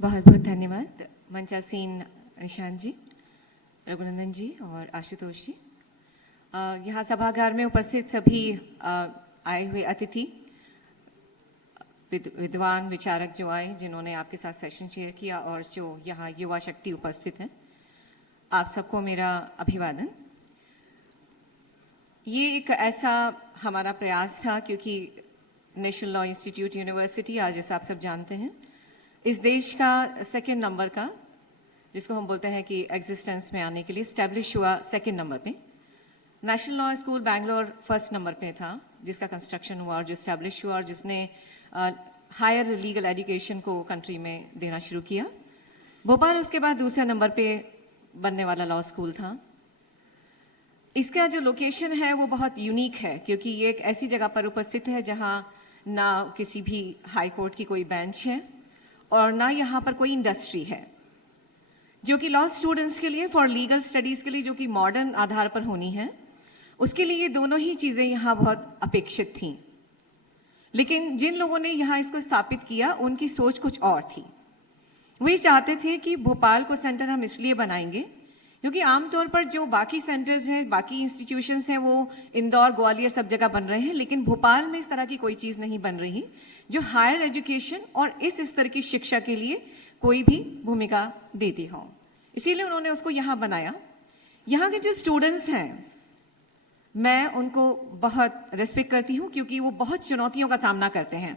बहुत बहुत धन्यवाद मंचासीन निशांत जी, रघुनंदन जी और आशुतोष जी। यहाँ सभागार में उपस्थित सभी आए हुए अतिथि, विद्वान विचारक जो आए, जिन्होंने आपके साथ सेशन शेयर किया, और जो यहाँ युवा शक्ति उपस्थित हैं, आप सबको मेरा अभिवादन। ये एक ऐसा हमारा प्रयास था क्योंकि नेशनल लॉ इंस्टीट्यूट यूनिवर्सिटी आज, जैसा आप सब जानते हैं, इस देश का सेकंड नंबर का, जिसको हम बोलते हैं कि एग्जिस्टेंस में आने के लिए स्टैब्लिश हुआ सेकंड नंबर पे। National law school Bangalore first number पे था, जिसका कंस्ट्रक्शन हुआ और जो स्टैब्लिश हुआ और जिसने हायर लीगल एजुकेशन को कंट्री में देना शुरू किया। भोपाल उसके बाद दूसरे नंबर पे बनने वाला लॉ स्कूल था। इसका जो लोकेशन है वो बहुत यूनिक है क्योंकि ये एक ऐसी जगह पर उपस्थित है जहाँ ना किसी भी हाई कोर्ट की कोई बेंच है और ना यहाँ पर कोई इंडस्ट्री है, जो कि लॉ स्टूडेंट्स के लिए, फॉर लीगल स्टडीज़ के लिए, जो कि मॉडर्न आधार पर होनी है, उसके लिए ये दोनों ही चीज़ें यहाँ बहुत अपेक्षित थीं। लेकिन जिन लोगों ने यहाँ इसको स्थापित किया, उनकी सोच कुछ और थी। वही चाहते थे कि भोपाल को सेंटर हम इसलिए बनाएंगे क्योंकि आमतौर पर जो बाकी सेंटर्स हैं, बाकी इंस्टीट्यूशंस हैं, वो इंदौर, ग्वालियर सब जगह बन रहे हैं, लेकिन भोपाल में इस तरह की कोई चीज़ नहीं बन रही जो हायर एजुकेशन और इस स्तर की शिक्षा के लिए कोई भी भूमिका देती हो। इसीलिए उन्होंने उसको यहाँ बनाया। यहाँ के जो स्टूडेंट्स हैं, मैं उनको बहुत रेस्पेक्ट करती हूँ क्योंकि वो बहुत चुनौतियों का सामना करते हैं।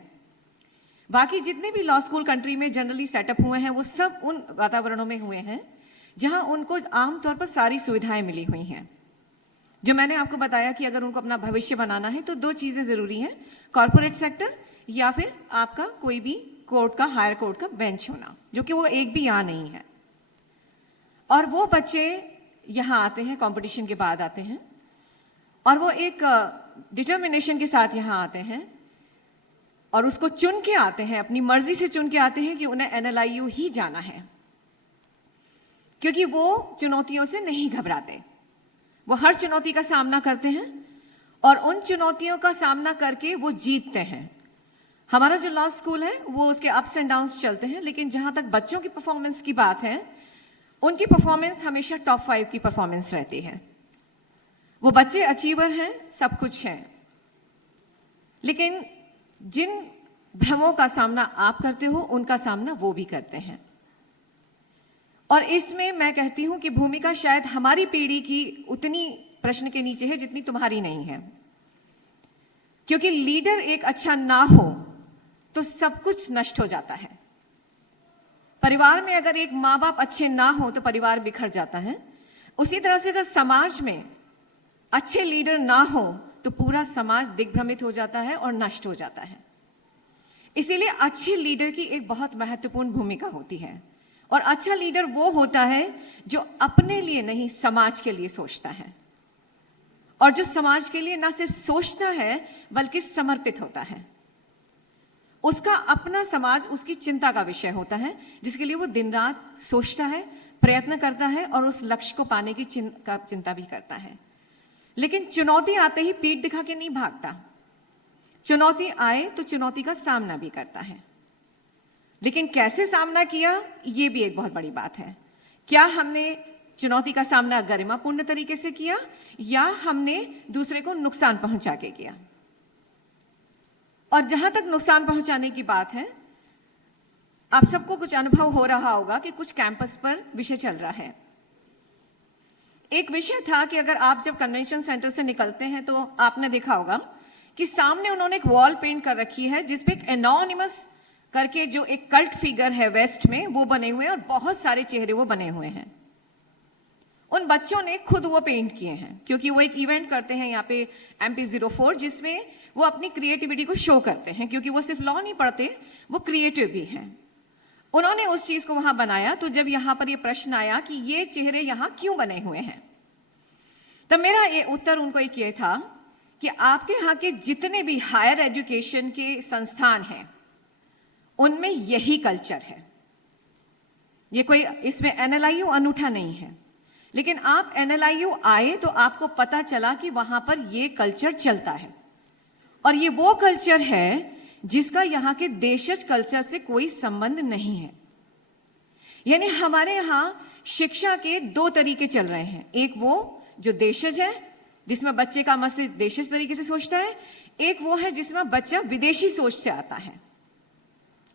बाकी जितने भी लॉ स्कूल कंट्री में जनरली सेटअप हुए हैं, वो सब उन वातावरणों में हुए हैं जहां उनको आमतौर पर सारी सुविधाएं मिली हुई हैं। जो मैंने आपको बताया कि अगर उनको अपना भविष्य बनाना है तो दो चीज़ें ज़रूरी हैं, कॉरपोरेट सेक्टर या फिर आपका कोई भी कोर्ट का, हायर कोर्ट का बेंच होना, जो कि वो एक भी यहाँ नहीं है। और वो बच्चे यहाँ आते हैं, कंपटीशन के बाद आते हैं, और वो एक डिटर्मिनेशन के साथ यहाँ आते हैं और उसको चुन के आते हैं, अपनी मर्जी से चुन के आते हैं कि उन्हें NLIU ही जाना है, क्योंकि वो चुनौतियों से नहीं घबराते। वो हर चुनौती का सामना करते हैं और उन चुनौतियों का सामना करके वो जीतते हैं। हमारा जो लॉ स्कूल है वो उसके अप्स एंड डाउन्स चलते हैं, लेकिन जहां तक बच्चों की परफॉर्मेंस की बात है, उनकी परफॉर्मेंस हमेशा टॉप 5 की परफॉर्मेंस रहती है। वो बच्चे अचीवर हैं, सब कुछ हैं, लेकिन जिन भ्रमों का सामना आप करते हो, उनका सामना वो भी करते हैं। और इसमें मैं कहती हूं कि भूमिका शायद हमारी पीढ़ी की उतनी प्रश्न के नीचे है जितनी तुम्हारी नहीं है, क्योंकि लीडर एक अच्छा ना हो तो सब कुछ नष्ट हो जाता है। परिवार में अगर एक माँ बाप अच्छे ना हो तो परिवार बिखर जाता है। उसी तरह से अगर समाज में अच्छे लीडर ना हो तो पूरा समाज दिग्भ्रमित हो जाता है और नष्ट हो जाता है। इसीलिए अच्छे लीडर की एक बहुत महत्वपूर्ण भूमिका होती है, और अच्छा लीडर वो होता है जो अपने लिए नहीं, समाज के लिए सोचता है, और जो समाज के लिए ना सिर्फ सोचता है बल्कि समर्पित होता है। उसका अपना समाज उसकी चिंता का विषय होता है, जिसके लिए वो दिन रात सोचता है, प्रयत्न करता है और उस लक्ष्य को पाने की चिंता भी करता है। लेकिन चुनौती आते ही पीठ दिखा के नहीं भागता। चुनौती आए तो चुनौती का सामना भी करता है, लेकिन कैसे सामना किया, ये भी एक बहुत बड़ी बात है। क्या हमने चुनौती का सामना गरिमापूर्ण तरीके से किया या हमने दूसरे को नुकसान पहुंचा के किया? और जहां तक नुकसान पहुंचाने की बात है, आप सबको कुछ अनुभव हो रहा होगा कि कुछ कैंपस पर विषय चल रहा है। एक विषय था कि अगर आप जब कन्वेंशन सेंटर से निकलते हैं तो आपने देखा होगा कि सामने उन्होंने एक वॉल पेंट कर रखी है जिसपे एक एनोनिमस करके जो एक कल्ट फिगर है वेस्ट में, वो बने हुए हैं और बहुत सारे चेहरे वो बने हुए हैं। उन बच्चों ने खुद वो पेंट किए हैं क्योंकि वो एक इवेंट करते हैं यहाँ पे MP04, जिसमें वो अपनी क्रिएटिविटी को शो करते हैं, क्योंकि वो सिर्फ लॉ नहीं पढ़ते, वो क्रिएटिव भी हैं। उन्होंने उस चीज को वहां बनाया। तो जब यहाँ पर ये प्रश्न आया कि ये चेहरे यहाँ क्यों बने हुए हैं, तब मेरा ये उत्तर उनको एक ये था कि आपके यहाँ के जितने भी हायर एजुकेशन के संस्थान हैं उनमें यही कल्चर है। ये कोई इसमें NLIU अनूठा नहीं है, लेकिन आप NLIU आए तो आपको पता चला कि वहां पर ये कल्चर चलता है, और ये वो कल्चर है जिसका यहाँ के देशज कल्चर से कोई संबंध नहीं है। यानी हमारे यहां शिक्षा के 2 तरीके चल रहे हैं। एक वो जो देशज है, जिसमें बच्चे का मस्तिष्क देशज तरीके से सोचता है, एक वो है जिसमें बच्चा विदेशी सोच से आता है।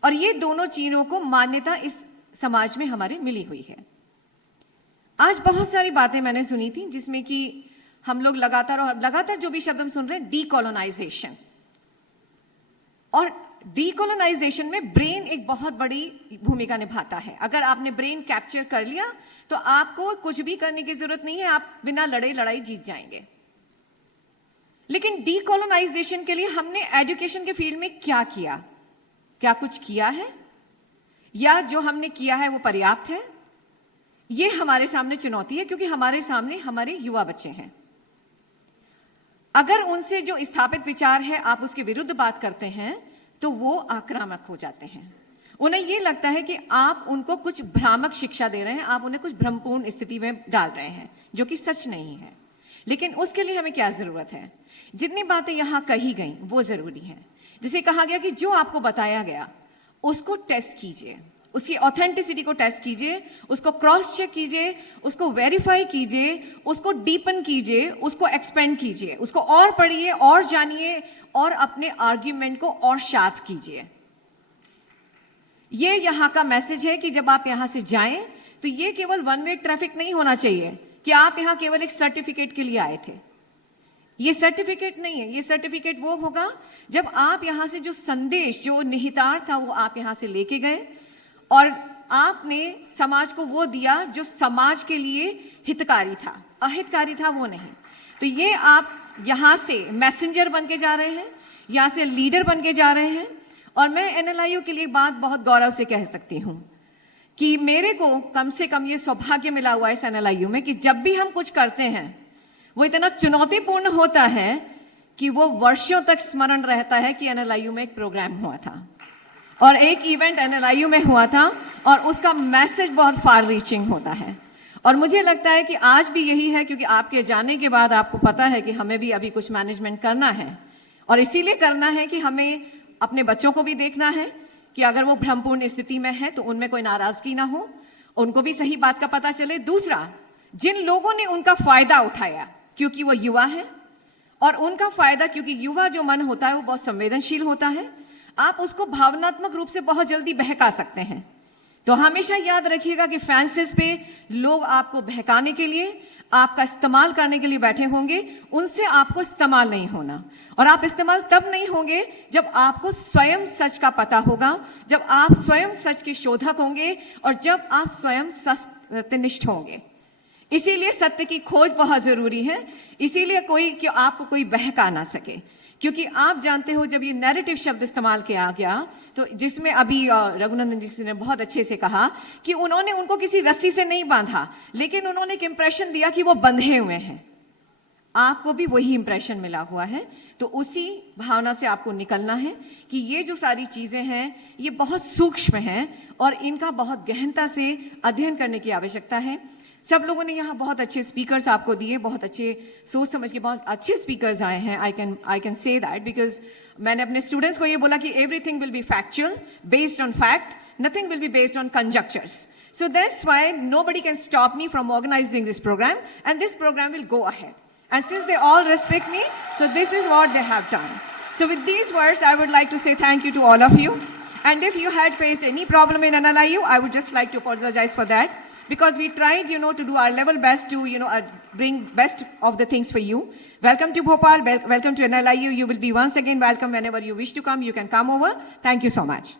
और ये दोनों चीजों को मान्यता इस समाज में हमारे मिली हुई है। आज बहुत सारी बातें मैंने सुनी थी जिसमें कि हम लोग लगातार जो भी शब्द हम सुन रहे हैं, डीकोलोनाइजेशन। और डीकोलोनाइजेशन में ब्रेन एक बहुत बड़ी भूमिका निभाता है। अगर आपने ब्रेन कैप्चर कर लिया तो आपको कुछ भी करने की जरूरत नहीं है, आप बिना लड़ाई जीत जाएंगे। लेकिन डीकोलोनाइजेशन के लिए हमने एजुकेशन के फील्ड में क्या किया? क्या कुछ किया है? या जो हमने किया है वो पर्याप्त है? ये हमारे सामने चुनौती है, क्योंकि हमारे सामने हमारे युवा बच्चे हैं। अगर उनसे जो स्थापित विचार है आप उसके विरुद्ध बात करते हैं तो वो आक्रामक हो जाते हैं। उन्हें यह लगता है कि आप उनको कुछ भ्रामक शिक्षा दे रहे हैं, आप उन्हें कुछ भ्रमपूर्ण स्थिति में डाल रहे हैं, जो कि सच नहीं है। लेकिन उसके लिए हमें क्या जरूरत है? जितनी बातें यहां कही गई वो जरूरी है। जिसे कहा गया कि जो आपको बताया गया उसको टेस्ट कीजिए, उसकी ऑथेंटिसिटी को टेस्ट कीजिए, उसको क्रॉस चेक कीजिए, उसको वेरीफाई कीजिए, उसको डीपन कीजिए, उसको एक्सपेंड कीजिए, उसको और पढ़िए और जानिए और अपने आर्ग्यूमेंट को और शार्प कीजिए। ये यहां का मैसेज है कि जब आप यहां से जाएं तो ये केवल वन वे ट्रैफिक नहीं होना चाहिए कि आप यहां केवल एक सर्टिफिकेट के लिए आए थे। ये सर्टिफिकेट नहीं है। ये सर्टिफिकेट वो होगा जब आप यहां से जो संदेश, जो निहितार्थ था वो आप यहां से लेके गए और आपने समाज को वो दिया जो समाज के लिए हितकारी था, अहितकारी था वो नहीं। तो ये आप यहां से मैसेंजर बन के जा रहे हैं, यहां से लीडर बन के जा रहे हैं। और मैं एनएलआईयू के लिए बात बहुत गौरव से कह सकती हूं कि मेरे को कम से कम ये सौभाग्य मिला हुआ है इस एनएलआईयू में कि जब भी हम कुछ करते हैं वो इतना चुनौतीपूर्ण होता है कि वो वर्षों तक स्मरण रहता है कि एनएलआईयू में एक प्रोग्राम हुआ था और एक इवेंट एनएलआईयू में हुआ था और उसका मैसेज बहुत फार रीचिंग होता है। और मुझे लगता है कि आज भी यही है, क्योंकि आपके जाने के बाद आपको पता है कि हमें भी अभी कुछ मैनेजमेंट करना है और इसीलिए करना है कि हमें अपने बच्चों को भी देखना है कि अगर वो भ्रमपूर्ण स्थिति में है तो उनमें कोई नाराजगी ना हो, उनको भी सही बात का पता चले। दूसरा, जिन लोगों ने उनका फायदा उठाया क्योंकि वो युवा है और उनका फायदा, क्योंकि युवा जो मन होता है वो बहुत संवेदनशील होता है, आप उसको भावनात्मक रूप से बहुत जल्दी बहका सकते हैं। तो हमेशा याद रखिएगा कि फैंसेस पे लोग आपको बहकाने के लिए, आपका इस्तेमाल करने के लिए बैठे होंगे, उनसे आपको इस्तेमाल नहीं होना। और आप इस्तेमाल तब नहीं होंगे जब आपको स्वयं सच का पता होगा, जब आप स्वयं सच के शोधक होंगे और जब आप स्वयं सत्यनिष्ठ होंगे। इसीलिए सत्य की खोज बहुत जरूरी है, इसीलिए कि आपको कोई बहका ना सके। क्योंकि आप जानते हो जब ये नैरेटिव शब्द इस्तेमाल किया गया तो जिसमें अभी रघुनंदन जी ने बहुत अच्छे से कहा कि उन्होंने उनको किसी रस्सी से नहीं बांधा, लेकिन उन्होंने एक इंप्रेशन दिया कि वो बंधे हुए हैं। आपको भी वही इंप्रेशन मिला हुआ है। तो उसी भावना से आपको निकलना है कि ये जो सारी चीजें हैं ये बहुत सूक्ष्म हैं और इनका बहुत गहनता से अध्ययन करने की आवश्यकता है। सब लोगों ने यहाँ बहुत अच्छे स्पीकर्स आपको दिए, बहुत अच्छे सोच समझ के बहुत अच्छे स्पीकर्स आए हैं। I can say that because मैंने अपने स्टूडेंट्स को ये बोला कि everything will be factual, based on fact, nothing will be based on conjectures. So that's why nobody can stop me from organizing this program, and this program will go ahead. And since they all respect me, so this is what they have done. So with these words, I would like to say thank you to all of you. And if you had faced any problem in NLIU, I would just like to apologize for that. Because we tried, to do our level best to, bring best of the things for you. Welcome to Bhopal, welcome to NLIU. You will be once again welcome whenever you wish to come. You can come over. Thank you so much.